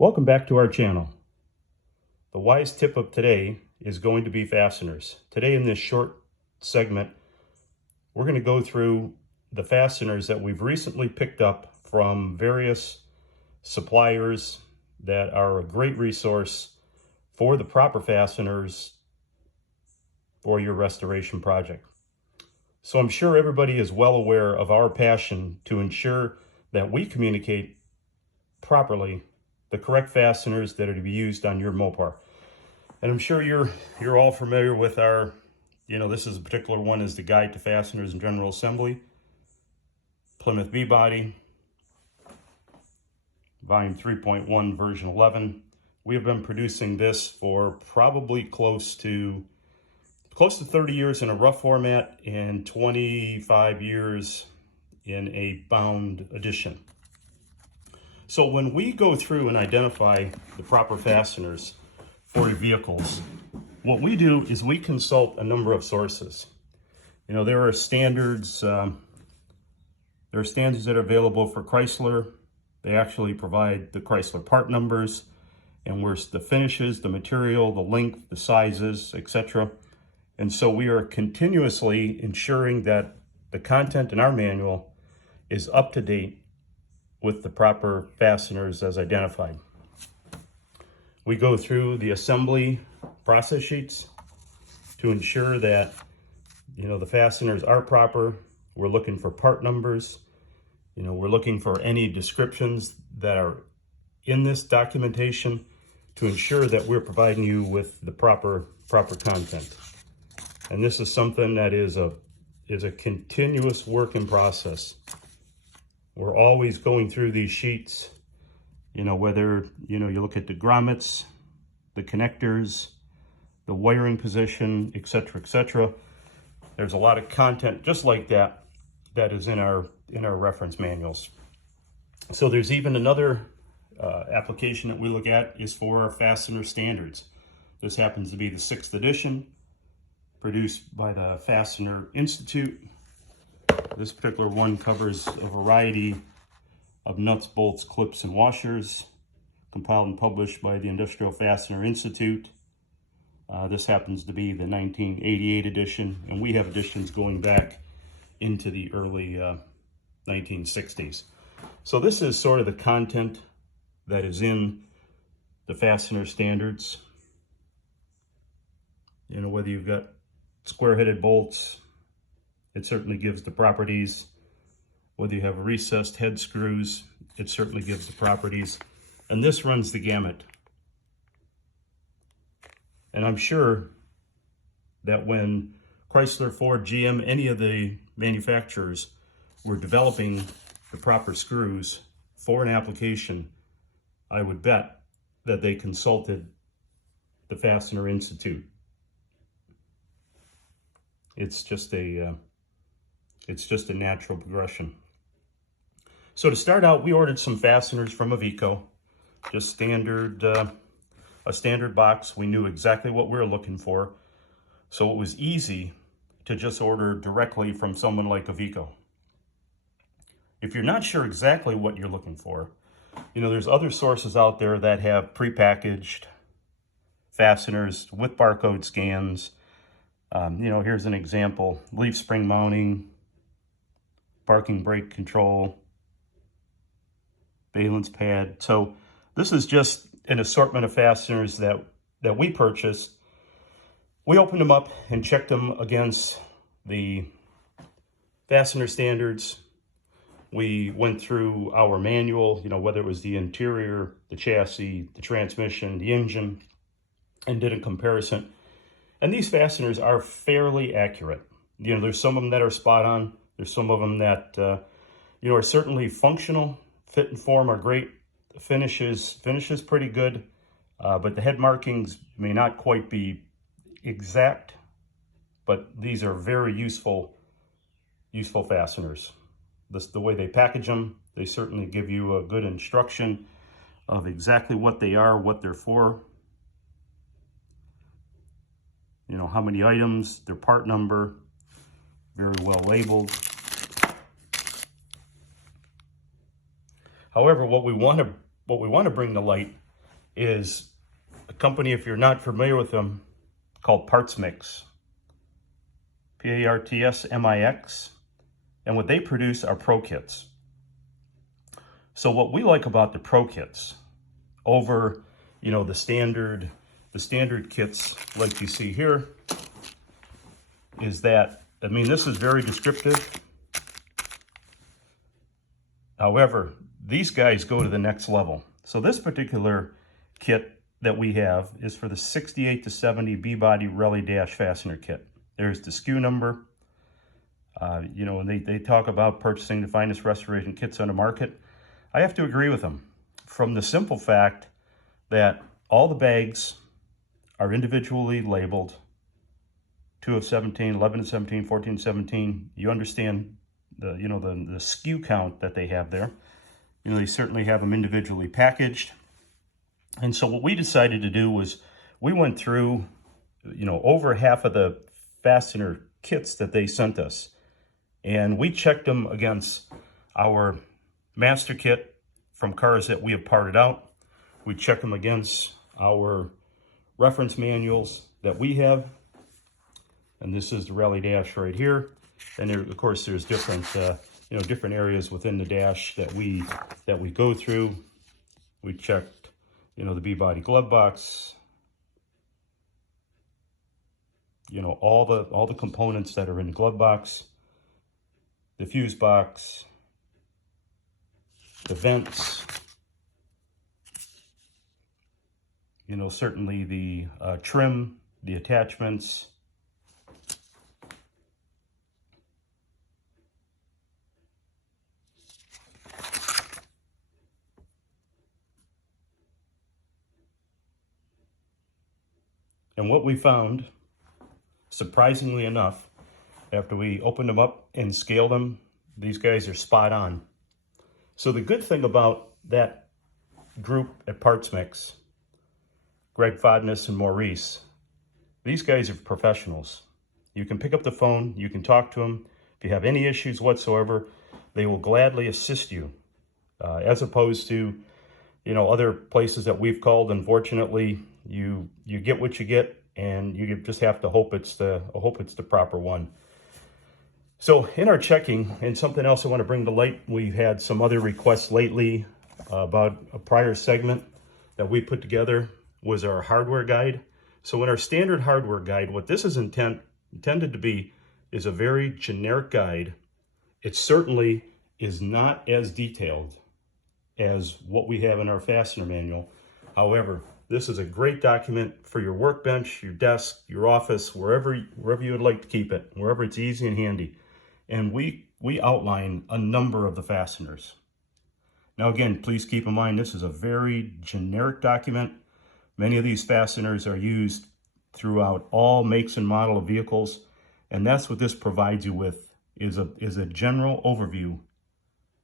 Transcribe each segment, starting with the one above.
Welcome back to our channel. The wise tip of today is going to be fasteners. Today in this short segment, we're going to go through the fasteners that we've recently picked up from various suppliers that are a great resource for the proper fasteners for your restoration project. So I'm sure everybody is well aware of our passion to ensure that we communicate properly the correct fasteners that are to be used on your Mopar. And I'm sure you're all familiar with our, this is a particular one is the Guide to Fasteners and General Assembly, Plymouth V-Body, Volume 3.1, version 11. We have been producing this for probably close to 30 years in a rough format and 25 years in a bound edition. So when we go through and identify the proper fasteners for your vehicles, what we do is we consult a number of sources. There are standards. There are standards that are available for Chrysler. They actually provide the Chrysler part numbers and where's the finishes, the material, the length, the sizes, etc. And so we are continuously ensuring that the content in our manual is up to date with the proper fasteners as identified. We go through the assembly process sheets to ensure that the fasteners are proper. We're looking for part numbers. We're looking for any descriptions that are in this documentation to ensure that we're providing you with the proper content. And this is something that is a continuous work in process. We're always going through these sheets, whether, you look at the grommets, the connectors, the wiring position, etc., etc. There's a lot of content just like that is in our reference manuals. So there's even another application that we look at is for our fastener standards. This happens to be the 6th edition, produced by the Fastener Institute. This particular one covers a variety of nuts, bolts, clips, and washers, compiled and published by the Industrial Fastener Institute. This happens to be the 1988 edition, and we have editions going back into the early 1960s. So this is sort of the content that is in the fastener standards. Whether you've got square-headed bolts, it certainly gives the properties. Whether you have recessed head screws, it certainly gives the properties. And this runs the gamut. And I'm sure that when Chrysler, Ford, GM, any of the manufacturers were developing the proper screws for an application, I would bet that they consulted the Fastener Institute. It's just a natural progression. So to start out, we ordered some fasteners from Aveco, just standard, a standard box. We knew exactly what we were looking for. So it was easy to just order directly from someone like Aveco. If you're not sure exactly what you're looking for, there's other sources out there that have prepackaged fasteners with barcode scans. Here's an example: leaf spring mounting, parking brake control, valence pad. So this is just an assortment of fasteners that we purchased. We opened them up and checked them against the fastener standards. We went through our manual, whether it was the interior, the chassis, the transmission, the engine, and did a comparison. And these fasteners are fairly accurate. There's some of them that are spot on. There's some of them that, are certainly functional. Fit and form are great. The finish is pretty good. But the head markings may not quite be exact. But these are very useful fasteners. The way they package them, they certainly give you a good instruction of exactly what they are, what they're for. How many items, their part number, very well labeled. However, what we want to bring to light is a company, if you're not familiar with them, called Parts Mix. P-A-R-T-S-M-I-X. And what they produce are Pro Kits. So what we like about the Pro Kits over, you know, the standard kits like you see here is that, I mean, this is very descriptive. However, these guys go to the next level. So this particular kit that we have is for the 68 to 70 B-body rally dash fastener kit. There's the SKU number. You know, and they talk about purchasing the finest restoration kits on the market. I have to agree with them, from the simple fact that all the bags are individually labeled 2 of 17, 11 of 17, 14 of 17. You understand the, you know, the SKU count that they have there. You know, they certainly have them individually packaged. And so what we decided to do was we went through, you know, over half of the fastener kits that they sent us. And we checked them against our master kit from cars that we have parted out. We check them against our reference manuals that we have. And this is the rally dash right here. And there, of course, there's different, you know, different areas within the dash that we go through. We checked, you know, the B-body glove box, you know, all the components that are in the glove box, the fuse box, the vents, you know, certainly the trim, the attachments, and what we found, surprisingly enough, after we opened them up and scaled them, these guys are spot on. So the good thing about that group at Parts Mix, Greg Fodness and Maurice, these guys are professionals. You can pick up the phone, you can talk to them. If you have any issues whatsoever, they will gladly assist you. As opposed to, you know, other places that we've called, unfortunately, you get what you get, and you just have to hope it's the proper one. So in our checking, and something else I want to bring to light, we've had some other requests lately about a prior segment that we put together was our hardware guide. So in our standard hardware guide, what this is intended to be is a very generic guide. It certainly is not as detailed as what we have in our fastener manual. However, this is a great document for your workbench, your desk, your office, wherever you would like to keep it, wherever it's easy and handy. And we outline a number of the fasteners. Now again, please keep in mind, this is a very generic document. Many of these fasteners are used throughout all makes and model of vehicles. And that's what this provides you with, is a general overview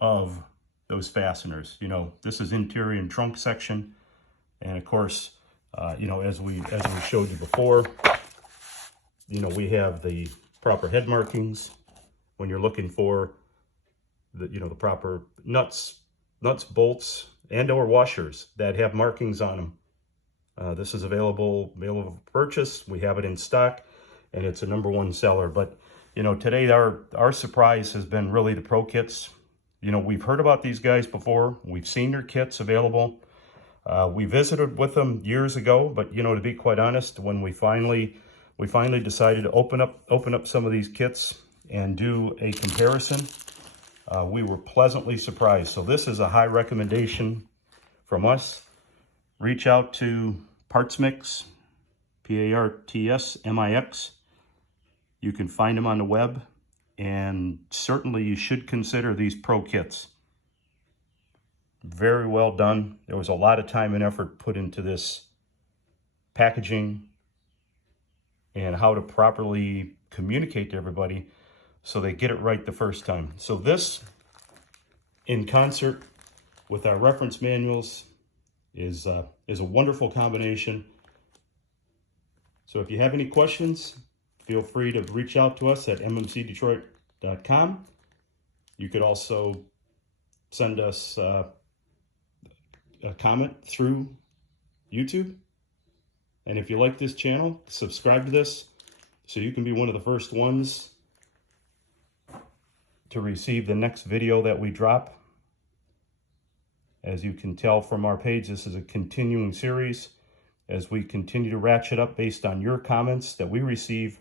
of those fasteners. You know, this is interior and trunk section. And of course, you know, as we showed you before, you know, we have the proper head markings when you're looking for the, you know, the proper nuts, bolts, and or washers that have markings on them. This is available for purchase. We have it in stock, and it's a #1 seller. But, you know, today our surprise has been really the Pro Kits. You know, we've heard about these guys before. We've seen their kits available. We visited with them years ago, but, you know, to be quite honest, when we finally decided to open up some of these kits and do a comparison, we were pleasantly surprised. So this is a high recommendation from us. Reach out to Parts Mix, P-A-R-T-S-M-I-X. You can find them on the web, and certainly you should consider these Pro Kits. Very well done. There was a lot of time and effort put into this packaging and how to properly communicate to everybody so they get it right the first time. So this, in concert with our reference manuals, is a wonderful combination. So if you have any questions, feel free to reach out to us at mmcdetroit.com. You could also send us a comment through YouTube. And if you like this channel, subscribe to this so you can be one of the first ones to receive the next video that we drop. As you can tell from our page, this is a continuing series as we continue to ratchet up based on your comments that we receive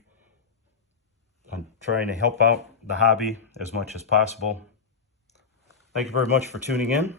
on trying to help out the hobby as much as possible. Thank you very much for tuning in.